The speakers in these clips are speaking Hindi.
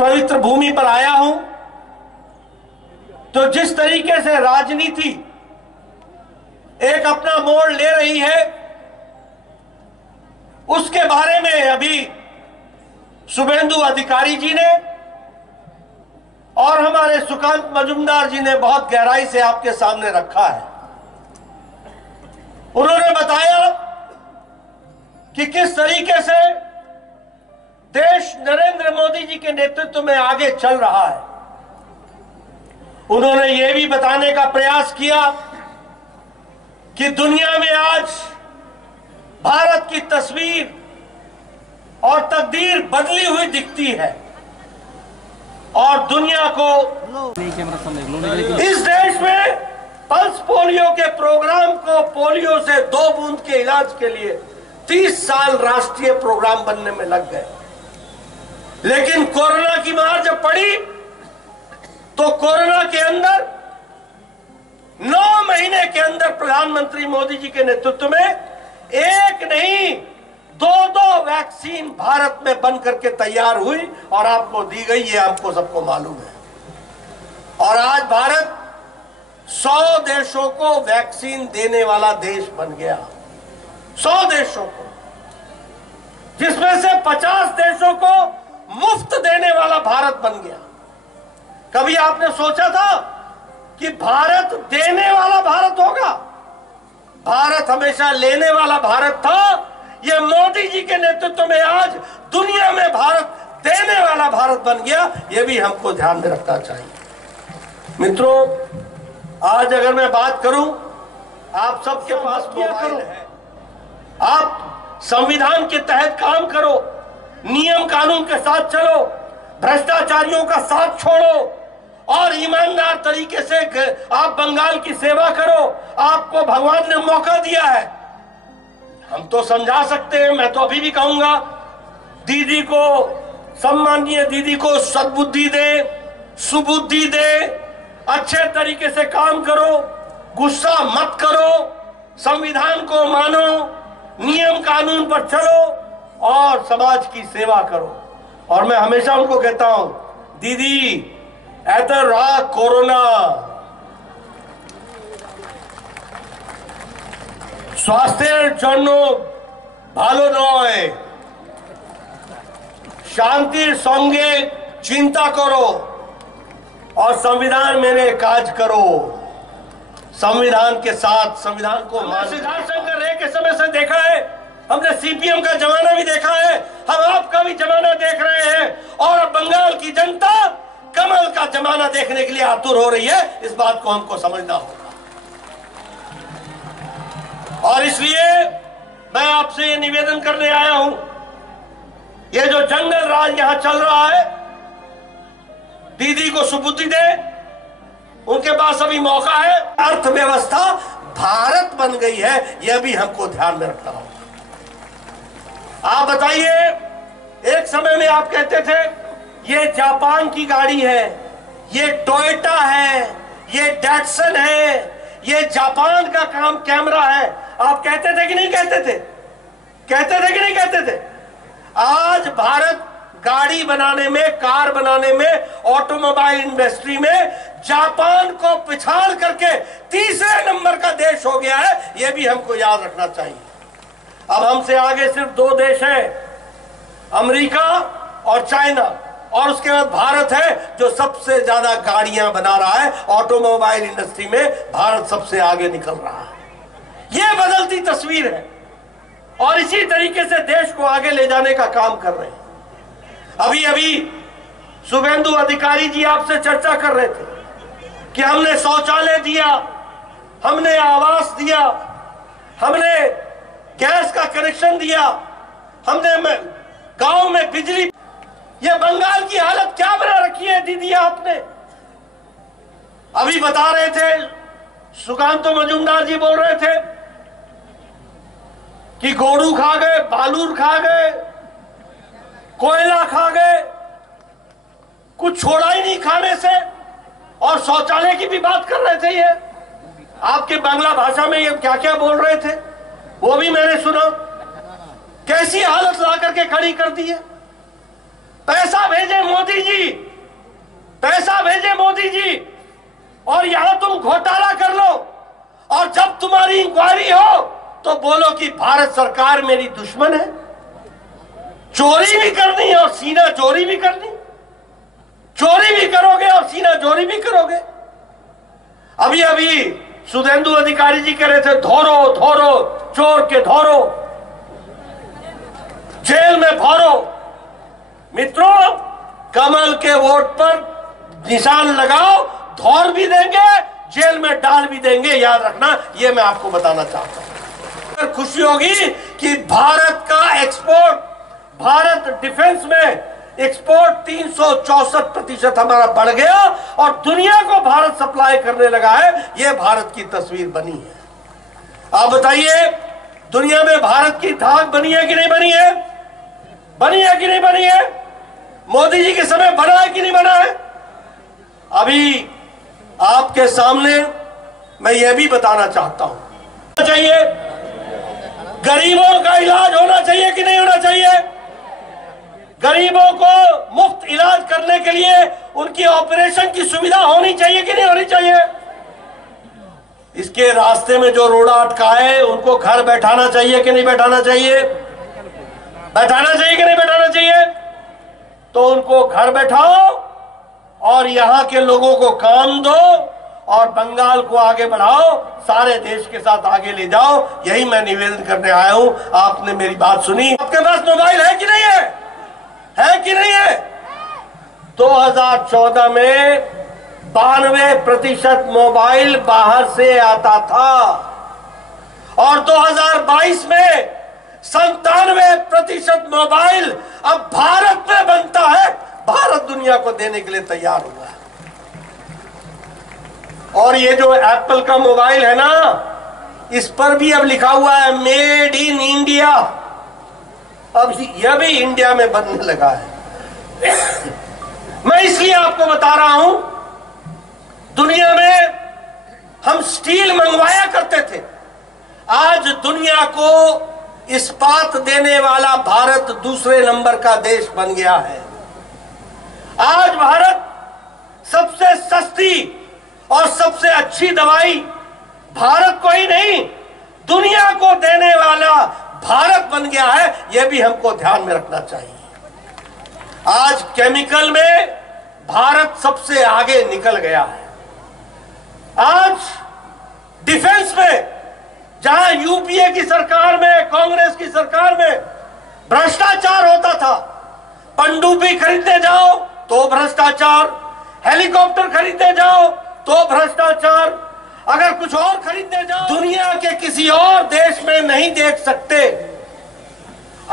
पवित्र भूमि पर आया हूं तो जिस तरीके से राजनीति एक अपना मोड़ ले रही है उसके बारे में अभी शुभेंदु अधिकारी जी ने और हमारे सुकांत मजुमदार जी ने बहुत गहराई से आपके सामने रखा है। उन्होंने बताया कि किस तरीके से देश नरेंद्र मोदी जी के नेतृत्व में आगे चल रहा है। उन्होंने यह भी बताने का प्रयास किया कि दुनिया में आज भारत की तस्वीर और तकदीर बदली हुई दिखती है और दुनिया को इस देश में पल्स पोलियो के प्रोग्राम को पोलियो से 2 बूंद के इलाज के लिए 30 साल राष्ट्रीय प्रोग्राम बनने में लग गए। लेकिन कोरोना की मार जब पड़ी तो कोरोना के अंदर 9 महीने के अंदर प्रधानमंत्री मोदी जी के नेतृत्व में एक नहीं 2 वैक्सीन भारत में बन करके तैयार हुई और आपको दी गई, ये आपको सबको मालूम है। और आज भारत 100 देशों को वैक्सीन देने वाला देश बन गया। 100 देशों को, जिसमें से 50 देशों को मुफ्त देने वाला भारत बन गया। कभी आपने सोचा था कि भारत देने वाला भारत होगा? भारत हमेशा लेने वाला भारत था। ये मोदी जी के नेतृत्व में आज दुनिया में भारत देने वाला भारत बन गया। ये भी हमको ध्यान में रखना चाहिए। मित्रों, आज अगर मैं बात करूं, आप सबके पास मोबाइल है, आप संविधान के तहत काम करो, नियम कानून के साथ चलो, भ्रष्टाचारियों का साथ छोड़ो और ईमानदार तरीके से आप बंगाल की सेवा करो। आपको भगवान ने मौका दिया है। हम तो समझा सकते हैं, मैं तो अभी भी कहूंगा दीदी को, सम्माननीय दीदी को सद्बुद्धि दे, सुबुद्धि दे, अच्छे तरीके से काम करो, गुस्सा मत करो, संविधान को मानो, नियम कानून पर चलो और समाज की सेवा करो। और मैं हमेशा उनको कहता हूं, दीदी ऐतर रहा कोरोना, स्वास्थ्येर जन्य भालो नय, शांतिर संगे चिंता करो और संविधान मेने काज करो। संविधान के साथ संविधान को सिद्धार्थ शंकर रे के समय से देखा है, हमने सीपीएम का जमाना भी देखा है, हम आपका भी जमाना देख रहे हैं और अब बंगाल की जनता कमल का जमाना देखने के लिए आतुर हो रही है। इस बात को हमको समझना होगा और इसलिए मैं आपसे ये निवेदन करने आया हूं, ये जो जंगल राज यहां चल रहा है, दीदी को सुबुद्धि दे, उनके पास अभी मौका है। अर्थव्यवस्था भारत बन गई है, यह भी हमको ध्यान में रखना होगा। आप बताइए, एक समय में आप कहते थे ये जापान की गाड़ी है, ये टोयोटा है, ये डैटसन है, ये जापान का काम कैमरा है। आप कहते थे कि नहीं कहते थे? कहते थे कि नहीं कहते थे? आज भारत गाड़ी बनाने में, कार बनाने में, ऑटोमोबाइल इंडस्ट्री में जापान को पिछाड़ करके तीसरे नंबर का देश हो गया है। यह भी हमको याद रखना चाहिए। अब हमसे आगे सिर्फ 2 देश हैं, अमेरिका और चाइना, और उसके बाद भारत है जो सबसे ज्यादा गाड़ियां बना रहा है। ऑटोमोबाइल इंडस्ट्री में भारत सबसे आगे निकल रहा है। यह बदलती तस्वीर है और इसी तरीके से देश को आगे ले जाने का काम कर रहे हैं। अभी अभी शुभेंदु अधिकारी जी आपसे चर्चा कर रहे थे कि हमने शौचालय दिया, हमने आवास दिया, हमने गैस का कनेक्शन दिया, हमने गांव में बिजली। ये बंगाल की हालत क्या बना रखी है दीदी आपने? अभी बता रहे थे, सुकांत मजुमदार जी बोल रहे थे कि गोरू खा गए, बालूर खा गए, कोयला खा गए, कुछ छोड़ा ही नहीं खाने से। और शौचालय की भी बात कर रहे थे। ये आपके बांग्ला भाषा में ये क्या क्या बोल रहे थे वो भी मैंने सुना। कैसी हालत ला करके खड़ी कर दी है। पैसा भेजे मोदी जी पैसा भेजे मोदी जी और यहां तुम घोटाला कर लो, और जब तुम्हारी इंक्वायरी हो तो बोलो कि भारत सरकार मेरी दुश्मन है। चोरी भी करनी और सीना चोरी भी करनी, चोरी भी करोगे और सीना चोरी भी करोगे। अभी अभी सुधेंदु अधिकारी जी कह रहे थे धोरो धोरो चोर के धोरो, जेल में भरो। मित्रों, कमल के वोट पर निशान लगाओ, धौर भी देंगे, जेल में डाल भी देंगे, याद रखना। ये मैं आपको बताना चाहता हूं। खुशी होगी कि भारत का एक्सपोर्ट, भारत डिफेंस में एक्सपोर्ट 364% हमारा बढ़ गया और दुनिया को भारत सप्लाई करने लगा है। यह भारत की तस्वीर बनी है। आप बताइए, दुनिया में भारत की धाक बनी है कि नहीं बनी है? बनी है कि नहीं बनी है? मोदी जी के समय बना है कि नहीं बना है? अभी आपके सामने मैं यह भी बताना चाहता हूं, चाहिए गरीबों का इलाज होना चाहिए कि नहीं होना चाहिए? गरीबों को मुफ्त इलाज करने के लिए उनकी ऑपरेशन की सुविधा होनी चाहिए कि नहीं होनी चाहिए? इसके रास्ते में जो रोड़ा अटका है उनको घर बैठाना चाहिए कि नहीं बैठाना चाहिए? बैठाना चाहिए कि नहीं बैठाना चाहिए? तो उनको घर बैठाओ और यहां के लोगों को काम दो और बंगाल को आगे बढ़ाओ, सारे देश के साथ आगे ले जाओ। यही मैं निवेदन करने आया हूं। आपने मेरी बात सुनी। आपके पास मोबाइल है कि नहीं है? है कि नहीं है? 2014 में 92% मोबाइल बाहर से आता था और 2022 में 97% मोबाइल अब भारत में बनता है। भारत दुनिया को देने के लिए तैयार हुआ है। और ये जो एप्पल का मोबाइल है ना, इस पर भी अब लिखा हुआ है मेड इन इंडिया। अब यह भी इंडिया में बनने लगा है। मैं इसलिए आपको बता रहा हूं, दुनिया में हम स्टील मंगवाया करते थे, आज दुनिया को इस्पात देने वाला भारत दूसरे नंबर का देश बन गया है। आज भारत सबसे सस्ती और सबसे अच्छी दवाई भारत को ही नहीं दुनिया को देने वाला भारत बन गया है। यह भी हमको ध्यान में रखना चाहिए। आज केमिकल में भारत सबसे आगे निकल गया है। आज डिफेंस में, जहां यूपीए की सरकार में, कांग्रेस की सरकार में भ्रष्टाचार होता था, पनडुब्बी खरीदने जाओ तो भ्रष्टाचार, हेलीकॉप्टर खरीदने जाओ तो भ्रष्टाचार, अगर कुछ और खरीदने जाओ, दुनिया के किसी और देश में नहीं देख सकते।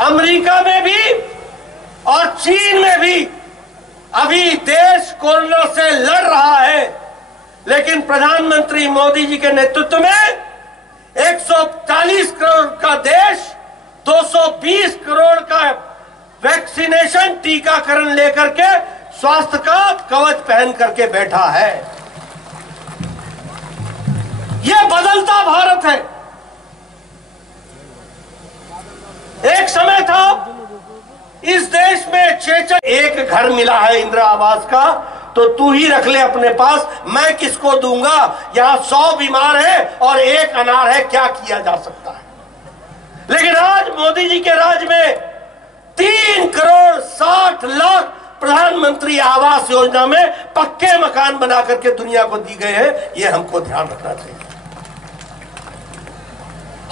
अमेरिका में भी और चीन में भी अभी देश कोरोना से लड़ रहा है, लेकिन प्रधानमंत्री मोदी जी के नेतृत्व में 140 करोड़ का देश 220 करोड़ का वैक्सीनेशन टीकाकरण लेकर के स्वास्थ्य का कवच पहन करके बैठा है। यह बदलता भारत है। एक समय था इस देश में 6 एक घर मिला है इंदिरा आवास का, तो तू ही रख ले अपने पास, मैं किसको दूंगा? यहां 100 बीमार है और 1 अनार है, क्या किया जा सकता है? लेकिन आज मोदी जी के राज में 3 करोड़ 60 लाख प्रधानमंत्री आवास योजना में पक्के मकान बना करके दुनिया को दी गए हैं। यह हमको ध्यान रखना चाहिए।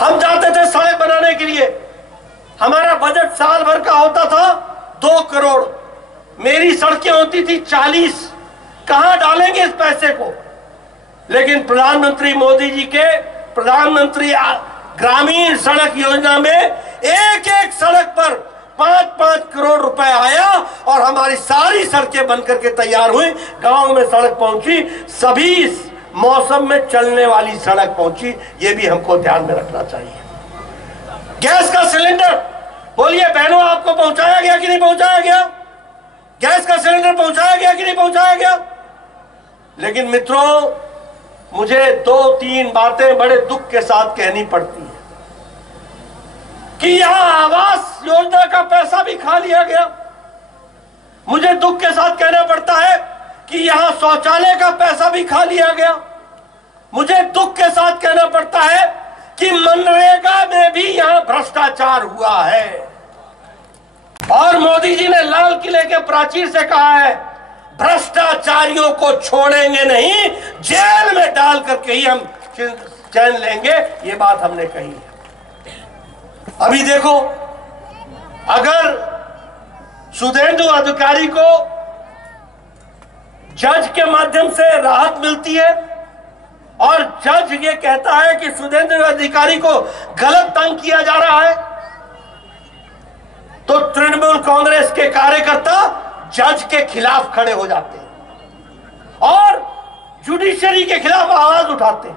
हम जाते थे सड़क बनाने के लिए, हमारा बजट साल भर का होता था 2 करोड़, मेरी सड़कें होती थी 40। कहां डालेंगे इस पैसे को? लेकिन प्रधानमंत्री मोदी जी के प्रधानमंत्री ग्रामीण सड़क योजना में एक एक सड़क पर 5-5 करोड़ रुपए आया और हमारी सारी सड़कें बनकर के तैयार हुई। गांव में सड़क पहुंची, सभी मौसम में चलने वाली सड़क पहुंची। ये भी हमको ध्यान में रखना चाहिए। गैस का सिलेंडर, बोलिए बहनों, आपको पहुंचाया गया कि नहीं पहुंचाया गया? गैस का सिलेंडर पहुंचाया गया कि नहीं पहुंचाया गया? लेकिन मित्रों, मुझे 2-3 बातें बड़े दुख के साथ कहनी पड़ती है कि यहां आवास योजना का पैसा भी खा लिया गया। मुझे दुख के साथ कहना पड़ता है कि यहां शौचालय का पैसा भी खा लिया गया। मुझे दुख के साथ कहना पड़ता है कि मनरेगा में भी यहां भ्रष्टाचार हुआ है। और मोदी जी ने लाल किले के प्राचीर से कहा है, भ्रष्टाचारियों को छोड़ेंगे नहीं, जेल में डाल करके ही हम चैन लेंगे। ये बात हमने कही है। अभी देखो, अगर सुधेंदु अधिकारी को जज के माध्यम से राहत मिलती है और जज ये कहता है कि सुधेंदु अधिकारी को गलत तंग किया जा रहा है, तो तृणमूल कांग्रेस के कार्यकर्ता जज के खिलाफ खड़े हो जाते हैं और जुडिशरी के खिलाफ आवाज उठाते हैं।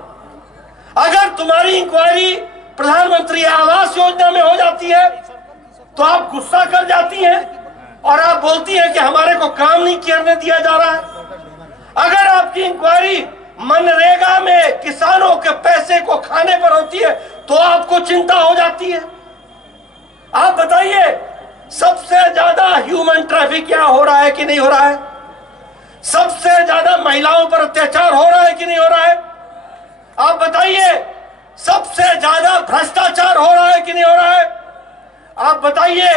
अगर तुम्हारी इंक्वायरी प्रधानमंत्री आवास योजना में हो जाती है तो आप गुस्सा कर जाती हैं और आप बोलती हैं कि हमारे को काम नहीं करने दिया जा रहा है। अगर आपकी इंक्वायरी मनरेगा में किसानों के पैसे को खाने पर होती है तो आपको चिंता हो जाती है। आप बताइए, सबसे ज्यादा ह्यूमन ट्रैफिक यहां हो रहा है कि नहीं हो रहा है? सबसे ज्यादा महिलाओं पर अत्याचार हो रहा है कि नहीं हो रहा है? आप बताइए, सबसे ज्यादा भ्रष्टाचार हो रहा है कि नहीं हो रहा है? आप बताइए,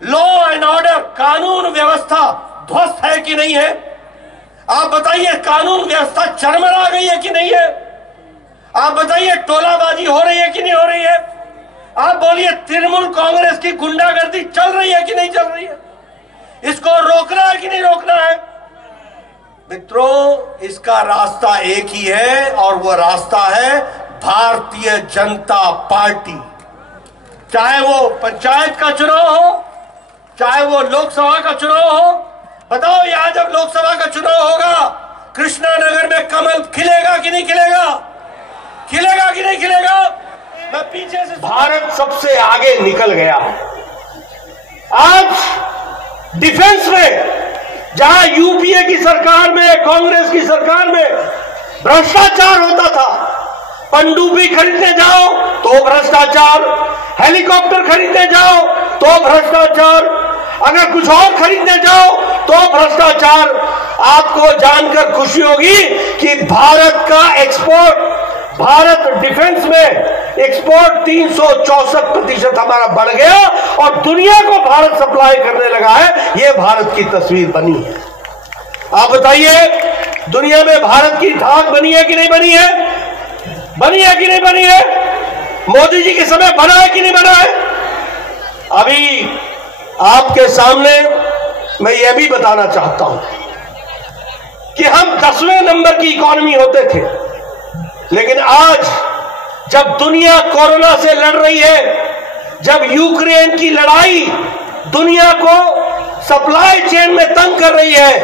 लॉ एंड ऑर्डर, कानून व्यवस्था ध्वस्त है कि नहीं है? आप बताइए, कानून व्यवस्था चरमरा गई है कि नहीं है? आप बताइए, टोलाबाजी हो रही है कि नहीं हो रही है? आप बोलिए, तृणमूल कांग्रेस की गुंडागर्दी चल रही है कि नहीं चल रही है? इसको रोकना है कि नहीं रोकना है? मित्रों, इसका रास्ता एक ही है और वो रास्ता है भारतीय जनता पार्टी। चाहे वो पंचायत का चुनाव हो, चाहे वो लोकसभा का चुनाव हो। बताओ, यहां जब लोकसभा का चुनाव होगा, कृष्णानगर में कमल खिलेगा कि नहीं खिलेगा? खिलेगा कि नहीं खिलेगा? मैं पीछे से, भारत सबसे आगे निकल गया। आज डिफेंस में, जहां यूपीए की सरकार में, कांग्रेस की सरकार में भ्रष्टाचार होता था, पनडुब्बी खरीदने जाओ तो भ्रष्टाचार, हेलीकॉप्टर खरीदने जाओ तो भ्रष्टाचार, अगर कुछ और खरीदने जाओ तो भ्रष्टाचार। आपको जानकर खुशी होगी कि भारत का एक्सपोर्ट, भारत डिफेंस में एक्सपोर्ट 364% हमारा बढ़ गया और दुनिया को भारत सप्लाई करने लगा है। यह भारत की तस्वीर बनी है। आप बताइए, दुनिया में भारत की धाक बनी है कि नहीं बनी है? बनी है कि नहीं बनी है? मोदी जी के समय बना है कि नहीं बना है? अभी आपके सामने मैं यह भी बताना चाहता हूं कि हम 10वें नंबर की इकोनॉमी होते थे, लेकिन आज जब दुनिया कोरोना से लड़ रही है, जब यूक्रेन की लड़ाई दुनिया को सप्लाई चेन में तंग कर रही है,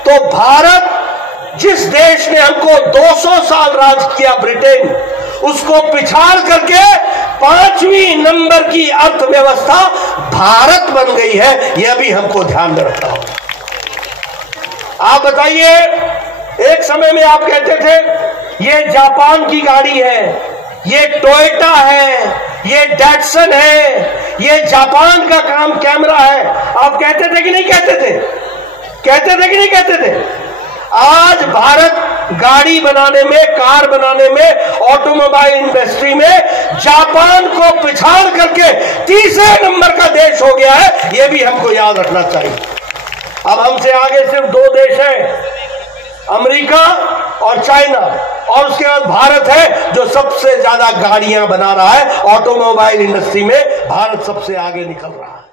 तो भारत, जिस देश ने हमको 200 साल राज किया, ब्रिटेन, उसको पिछाड़ करके 5वीं नंबर की अर्थव्यवस्था भारत बन गई है। यह भी हमको ध्यान में रखना होगा। आप बताइए, एक समय में आप कहते थे ये जापान की गाड़ी है, ये टोयोटा है, ये डैटसन है, ये जापान का काम कैमरा है। आप कहते थे कि नहीं कहते थे? कहते थे कि नहीं कहते थे? आज भारत गाड़ी बनाने में, कार बनाने में, ऑटोमोबाइल इंडस्ट्री में जापान को पिछाड़ करके 3रे नंबर का देश हो गया है। यह भी हमको याद रखना चाहिए। अब हमसे आगे सिर्फ 2 देश हैं, अमेरिका और चाइना, और उसके बाद भारत है जो सबसे ज्यादा गाड़ियां बना रहा है। ऑटोमोबाइल इंडस्ट्री में भारत सबसे आगे निकल रहा है।